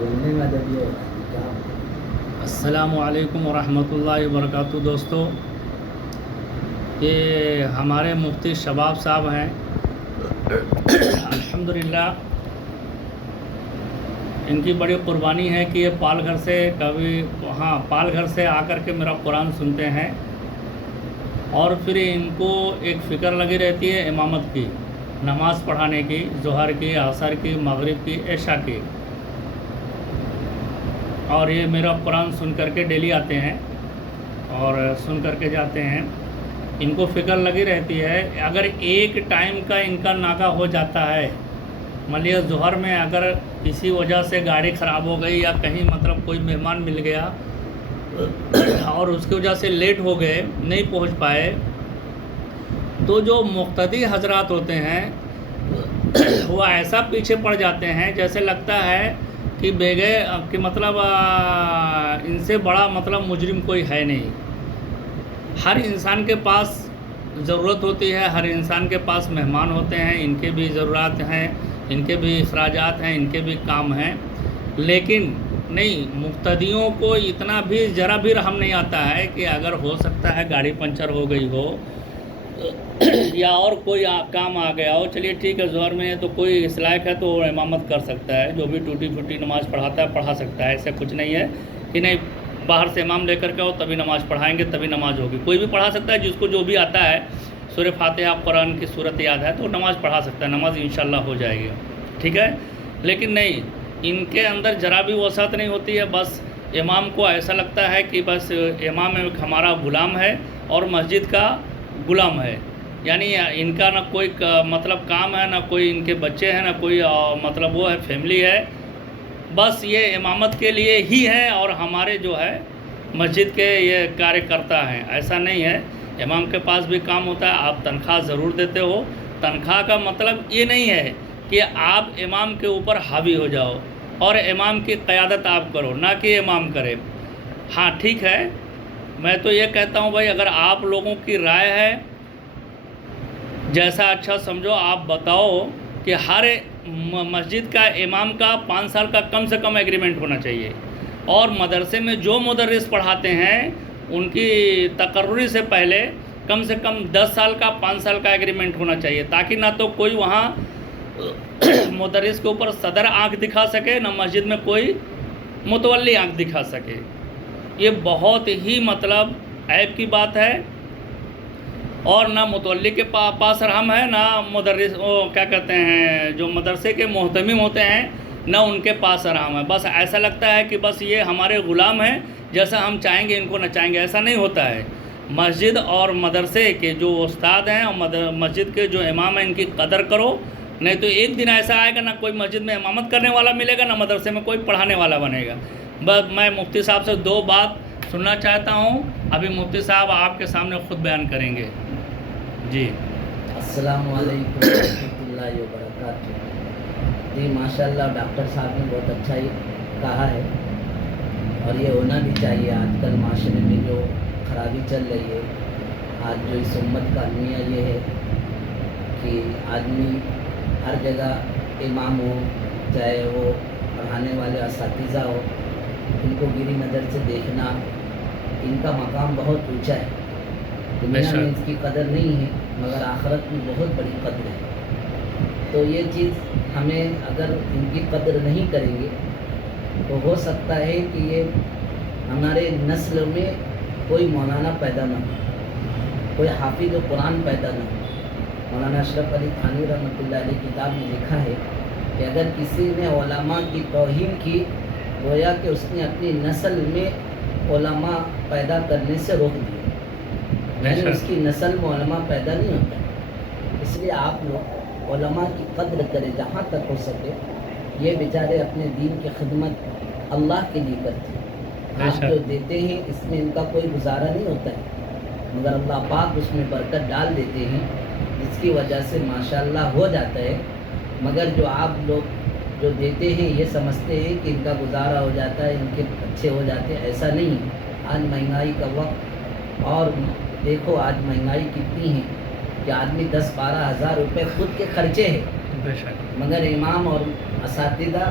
بولنے میں ادب یہ ہوتا ہے کیا السلام علیکم ورحمۃ اللہ وبرکاتہ۔ دوستو، یہ ہمارے مفتی شباب صاحب ہیں الحمدللہ، ان کی بڑی قربانی ہے کہ یہ پال گھر سے آ کر کے میرا قرآن سنتے ہیں، اور پھر ان کو ایک فکر لگی رہتی ہے امامت کی، نماز پڑھانے کی، ظہر کی، عصر کی، مغرب کی، عشاء کی، اور یہ میرا قرآن سن کر کے ڈیلی آتے ہیں اور سن کر کے جاتے ہیں۔ ان کو فکر لگی رہتی ہے، اگر ایک ٹائم کا ان کا ناکہ ہو جاتا ہے، ملیہ ظہر میں اگر کسی وجہ سے گاڑی خراب ہو گئی یا کہیں کوئی مہمان مل گیا اور اس کی وجہ سے لیٹ ہو گئے، نہیں پہنچ پائے، تو جو مقتدی حضرات ہوتے ہیں وہ ایسا پیچھے پڑ جاتے ہیں جیسے لگتا ہے کہ کہ ان سے بڑا مجرم کوئی ہے نہیں۔ ہر انسان کے پاس ضرورت ہوتی ہے، ہر انسان کے پاس مہمان ہوتے ہیں، ان کے بھی ضروریات ہیں، ان کے بھی اخراجات ہیں، ان کے بھی کام ہیں، لیکن نہیں، مقتدیوں کو اتنا بھی ذرا بھی رحم نہیں آتا ہے کہ اگر ہو سکتا ہے گاڑی پنچر ہو گئی ہو یا اور کوئی کام آ گیا ہو، چلیے ٹھیک ہے، ظہر میں ہے تو کوئی اس لائق ہے تو وہ امامت کر سکتا ہے، جو بھی ٹوٹی پھوٹی نماز پڑھاتا ہے پڑھا سکتا ہے، ایسا کچھ نہیں ہے کہ نہیں باہر سے امام لے کر کے آؤ تبھی نماز پڑھائیں گے تبھی نماز ہوگی۔ کوئی بھی پڑھا سکتا ہے، جس کو جو بھی آتا ہے، سورہ فاتحہ قرآن کی صورت یاد ہے تو نماز پڑھا سکتا ہے، نماز انشاءاللہ ہو جائے گی، ٹھیک ہے۔ لیکن نہیں، ان کے اندر ذرا بھی وسعت نہیں ہوتی ہے، بس امام کو ایسا لگتا ہے کہ بس امام ایک ہمارا غلام ہے اور مسجد کا غلام ہے، یعنی ان کا نہ کوئی کام ہے، نہ کوئی ان کے بچے ہیں، نہ کوئی وہ ہے فیملی ہے، بس یہ امامت کے لیے ہی ہے اور ہمارے جو ہے مسجد کے یہ کاریہ کرتا ہیں۔ ایسا نہیں ہے، امام کے پاس بھی کام ہوتا ہے، آپ تنخواہ ضرور دیتے ہو، تنخواہ کا مطلب یہ نہیں ہے کہ آپ امام کے اوپر حاوی ہو جاؤ اور امام کی قیادت آپ کرو، نہ کہ امام کرے۔ ہاں ٹھیک ہے، میں تو یہ کہتا ہوں بھائی، اگر آپ لوگوں کی رائے ہے، جیسا اچھا سمجھو آپ بتاؤ کہ ہر مسجد کا امام کا 5 سال کا کم سے کم ایگریمنٹ ہونا چاہیے، اور مدرسے میں جو مدرس پڑھاتے ہیں ان کی تقرری سے پہلے کم سے کم 10 سال کا 5 سال کا ایگریمنٹ ہونا چاہیے، تاکہ نہ تو کوئی وہاں مدرس کے اوپر صدر آنکھ دکھا سکے، نہ مسجد میں کوئی متولی آنکھ دکھا سکے۔ یہ بہت ہی عیب کی بات ہے، اور نہ متولی کے پاس رحم ہے، نہ مدرس کیا کہتے ہیں جو مدرسے کے محتمم ہوتے ہیں، نہ ان کے پاس رحم ہے۔ بس ایسا لگتا ہے کہ بس یہ ہمارے غلام ہیں، جیسا ہم چاہیں گے ان کو نچائیں گے، ایسا نہیں ہوتا ہے۔ مسجد اور مدرسے کے جو استاد ہیں اور مسجد کے جو امام ہیں، ان کی قدر کرو، نہیں تو ایک دن ایسا آئے گا نہ کوئی مسجد میں امامت کرنے والا ملے گا، نہ مدرسے میں کوئی پڑھانے والا بنے گا۔ بس میں مفتی صاحب سے 2 بات سننا چاہتا ہوں، ابھی مفتی صاحب آپ کے سامنے خود بیان کریں گے۔ جی السلام علیکم ورحمۃ اللہ وبرکاتہ۔ جی ماشاءاللہ، ڈاکٹر صاحب نے بہت اچھا ہی کہا ہے، اور یہ ہونا بھی چاہیے۔ آج کل معاشرے میں جو خرابی چل رہی ہے، آج جو اس امت کا المیہ یہ ہے کہ آدمی ہر جگہ امام ہو، چاہے وہ پڑھانے والے اساتذہ ہو، ان کو گری نظر سے دیکھنا، ان کا مقام بہت اونچا ہے۔ دنیا میں اس کی قدر نہیں ہے، مگر آخرت میں بہت بڑی قدر ہے۔ تو یہ چیز ہمیں، اگر ان کی قدر نہیں کریں گے تو ہو سکتا ہے کہ یہ ہمارے نسل میں کوئی مولانا پیدا نہ ہو، کوئی حافظ قرآن پیدا نہ ہو۔ مولانا اشرف علی تھانوی رحمۃ اللہ علیہ کتاب میں لکھا ہے کہ اگر کسی نے علماء کی توہین کی، گویا کہ اس نے اپنی نسل میں علماء پیدا کرنے سے روک دیا، یعنی اس کی نسل میں علماء پیدا نہیں ہوتا۔ اس لیے آپ لوگ علماء کی قدر کریں جہاں تک ہو سکے۔ یہ بیچارے اپنے دین کی خدمت اللہ کے لیے کرتے ہیں، آپ جو دیتے ہیں اس میں ان کا کوئی گزارا نہیں ہوتا ہے، مگر اللہ پاک اس میں برکت ڈال دیتے ہیں، جس کی وجہ سے ماشاءاللہ ہو جاتا ہے۔ مگر جو آپ لوگ جو دیتے ہیں یہ سمجھتے ہیں کہ ان کا گزارا ہو جاتا ہے، ان کے اچھے ہو جاتے ہیں، ایسا نہیں ہے۔ آج مہنگائی کا وقت، اور دیکھو آج مہنگائی کتنی ہے کہ آدمی 10-12 ہزار روپے خود کے خرچے ہیں، مگر امام اور اساتذہ